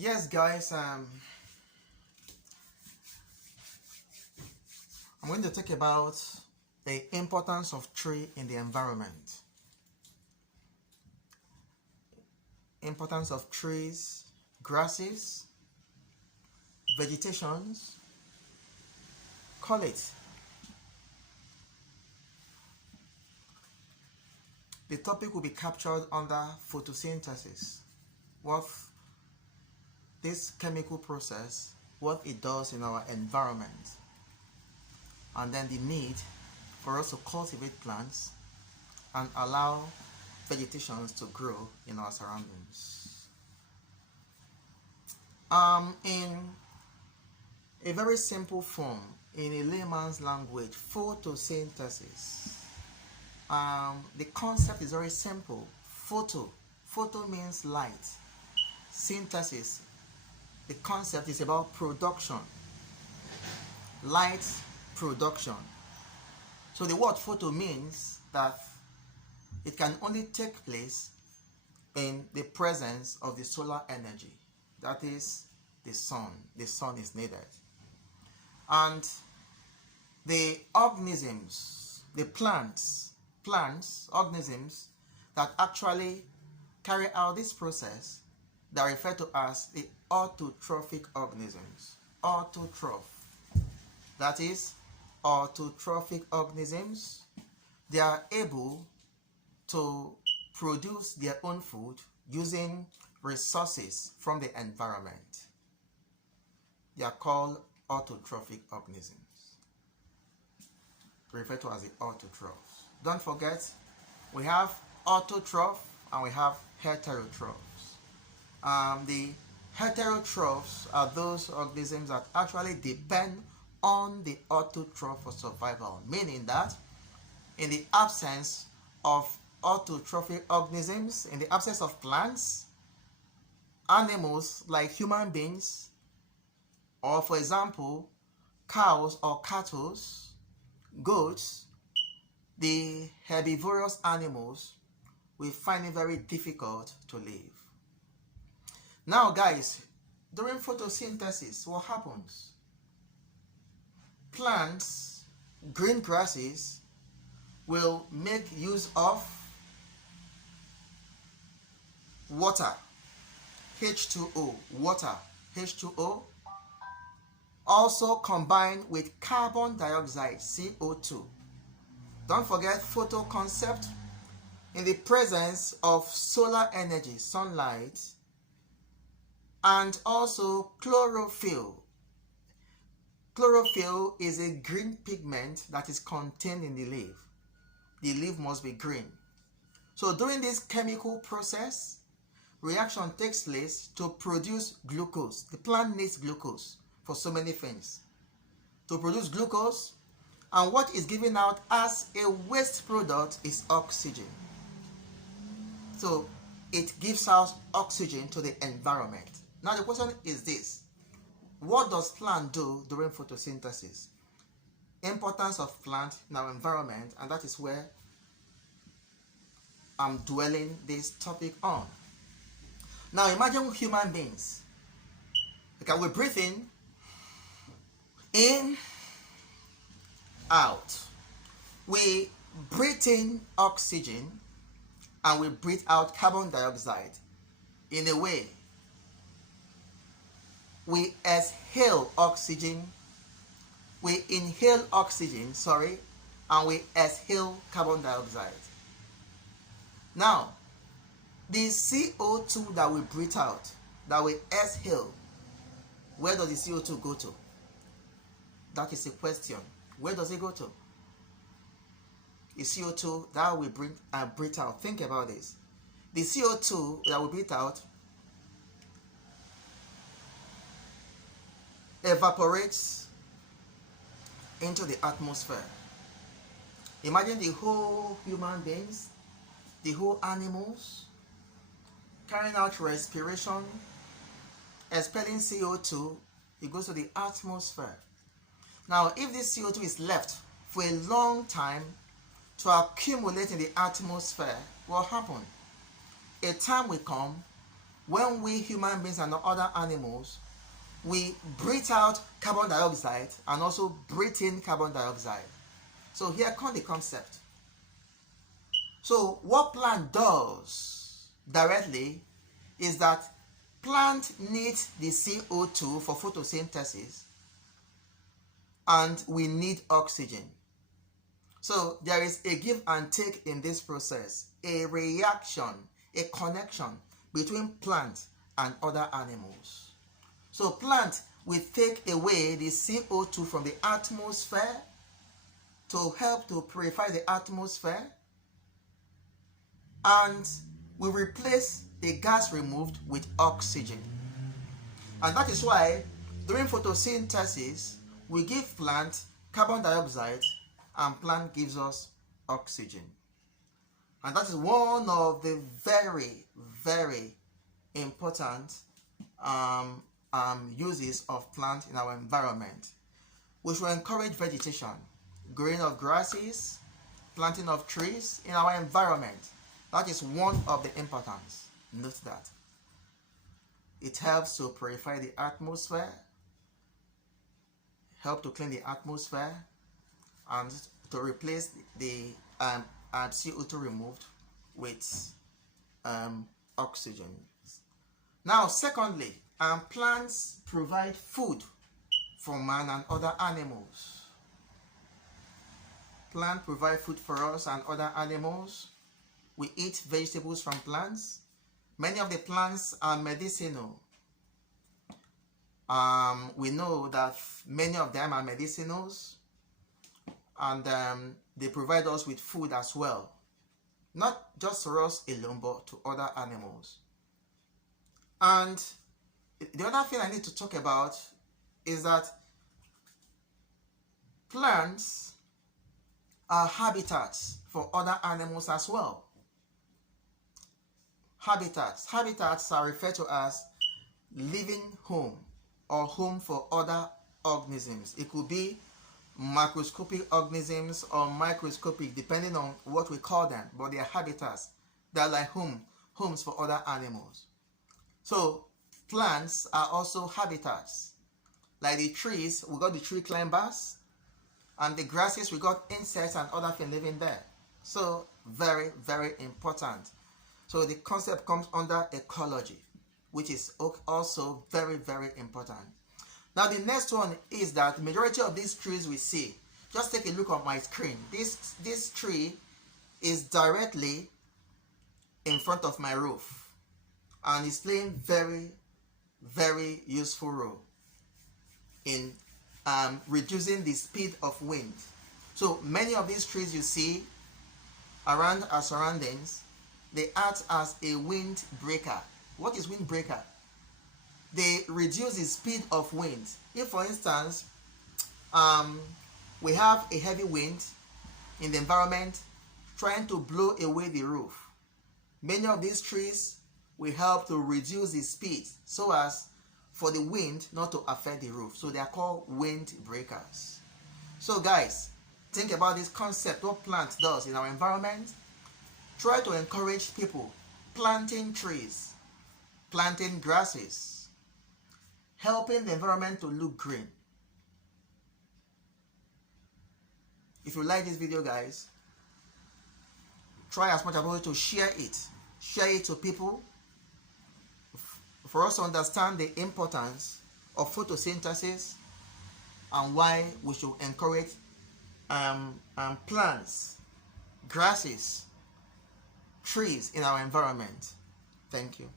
Yes, guys, I'm going to talk about the importance of tree in the environment. Importance of trees, grasses, vegetations, call it. The topic will be captured under photosynthesis. What this chemical process, what it does in our environment, and then the need for us to cultivate plants and allow vegetations to grow in our surroundings. In a very simple form, in a layman's language, photosynthesis. The concept is very simple. Photo means light. Synthesis, the concept is about production. Light production. So the word photo means that it can only take place in the presence of the solar energy. That is the sun. The sun is needed. And the organisms, the organisms that actually carry out this process, they are referred to as the autotrophic organisms. Autotroph. That is, autotrophic organisms, they are able to produce their own food using resources from the environment. They are called autotrophic organisms, referred to as the autotrophs. Don't forget, we have autotroph and we have heterotrophs. The heterotrophs are those organisms that actually depend on the autotroph for survival, meaning that in the absence of autotrophic organisms, in the absence of plants, animals like human beings, or for example, cows or cattle, goats, the herbivorous animals will find it very difficult to live. Now guys, during photosynthesis, what happens? Plants, green grasses, will make use of water, H2O, water, H2O, also combined with carbon dioxide, CO2. Don't forget photo concept. In the presence of solar energy, sunlight, and also chlorophyll. Chlorophyll is a green pigment that is contained in the leaf. The leaf must be green. So during this chemical process, reaction takes place to produce glucose. The plant needs glucose for so many things. To produce glucose, and what is given out as a waste product is oxygen. So it gives out oxygen to the environment. Now the question is this: what does plant do during photosynthesis? Importance of plant in our environment, and that is where I'm dwelling this topic on. Now imagine human beings. Okay, we breathe in, out. We breathe in oxygen and we breathe out carbon dioxide. In a way, we exhale oxygen, we inhale oxygen, and we exhale carbon dioxide. Now, the CO2 that we breathe out, that we exhale, where does the CO2 go to? That is a question. Where does it go to? The CO2 that we breathe out, think about this. The CO2 that we breathe out evaporates into the atmosphere. Imagine the whole human beings, the whole animals, carrying out respiration, expelling CO2, it goes to the atmosphere. Now, if this CO2 is left for a long time to accumulate in the atmosphere, what happens? A time will come when we human beings and other animals, we breathe out carbon dioxide and also breathe in carbon dioxide. So here comes the concept. So what plant does directly is that plant needs the CO2 for photosynthesis, and we need oxygen. So there is a give and take in this process, a reaction, a connection between plant and other animals. So plant will take away the CO2 from the atmosphere to help to purify the atmosphere, and we replace the gas removed with oxygen. And that is why during photosynthesis we give plant carbon dioxide and plant gives us oxygen. And that is one of the very, very important uses of plant in our environment, which will encourage vegetation, growing of grasses, planting of trees in our environment. That is one of the importance. Note that. It helps to purify the atmosphere, help to clean the atmosphere, and to replace the CO2 removed with oxygen. Now, secondly, plants provide food for man and other animals. Plants provide food for us and other animals. We eat vegetables from plants. Many of the plants are medicinal. We know that many of them are medicinals, and they provide us with food as well. Not just for us alone, but to other animals. And the other thing I need to talk about is that plants are habitats for other animals as well. Habitats are referred to as living home or home for other organisms. It could be macroscopic organisms or microscopic, depending on what we call them, but they are habitats. They are like homes for other animals. So plants are also habitats. Like the trees, we got the tree climbers, and the grasses, we got insects and other things living there. So very, very important. So the concept comes under ecology, which is also very, very important. Now the next one is that the majority of these trees we see, just take a look on my screen. This tree is directly in front of my roof, and it's playing very, very useful role in reducing the speed of wind. So many of these trees you see around our surroundings, they act as a wind breaker. What is wind breaker? They reduce the speed of wind. If, for instance, we have a heavy wind in the environment trying to blow away the roof, many of these trees will help to reduce the speed so as for the wind not to affect the roof. So they are called wind breakers. So guys, think about this concept, what plant does in our environment. Try to encourage people planting trees, planting grasses, helping the environment to look green. If you like this video, guys, try as much as possible to share it. Share it to people for us to understand the importance of photosynthesis and why we should encourage plants, grasses, trees in our environment. Thank you.